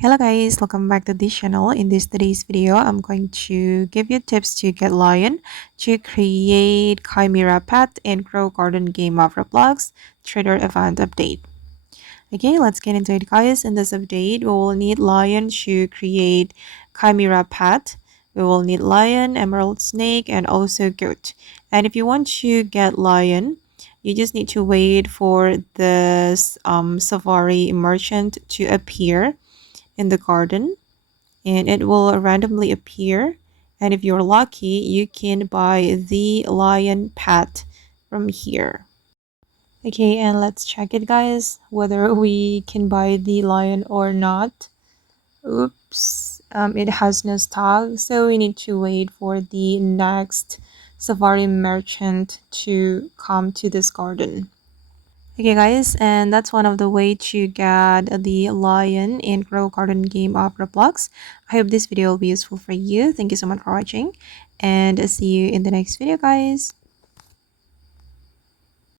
Hello guys, welcome back to this channel. In today's video, I'm going to give you tips to get lion to create Chimera pet and grow garden game of Roblox trader event update. Okay, let's get into it guys. In this update, we will need lion to create Chimera pet. We will need lion, emerald snake, and also goat. And if you want to get lion, you just need to wait for this safari merchant to appear in the garden, and it will randomly appear, and if you're lucky you can buy the lion pet from here. Okay, and let's check it guys whether we can buy the lion or not. Oops, it has no stock, so we need to wait for the next safari merchant to come to this garden. Okay guys, and that's one of the way to get the lion in grow garden game of Roblox. I hope this video will be useful for you. Thank you so much for watching, and see you in the next video guys.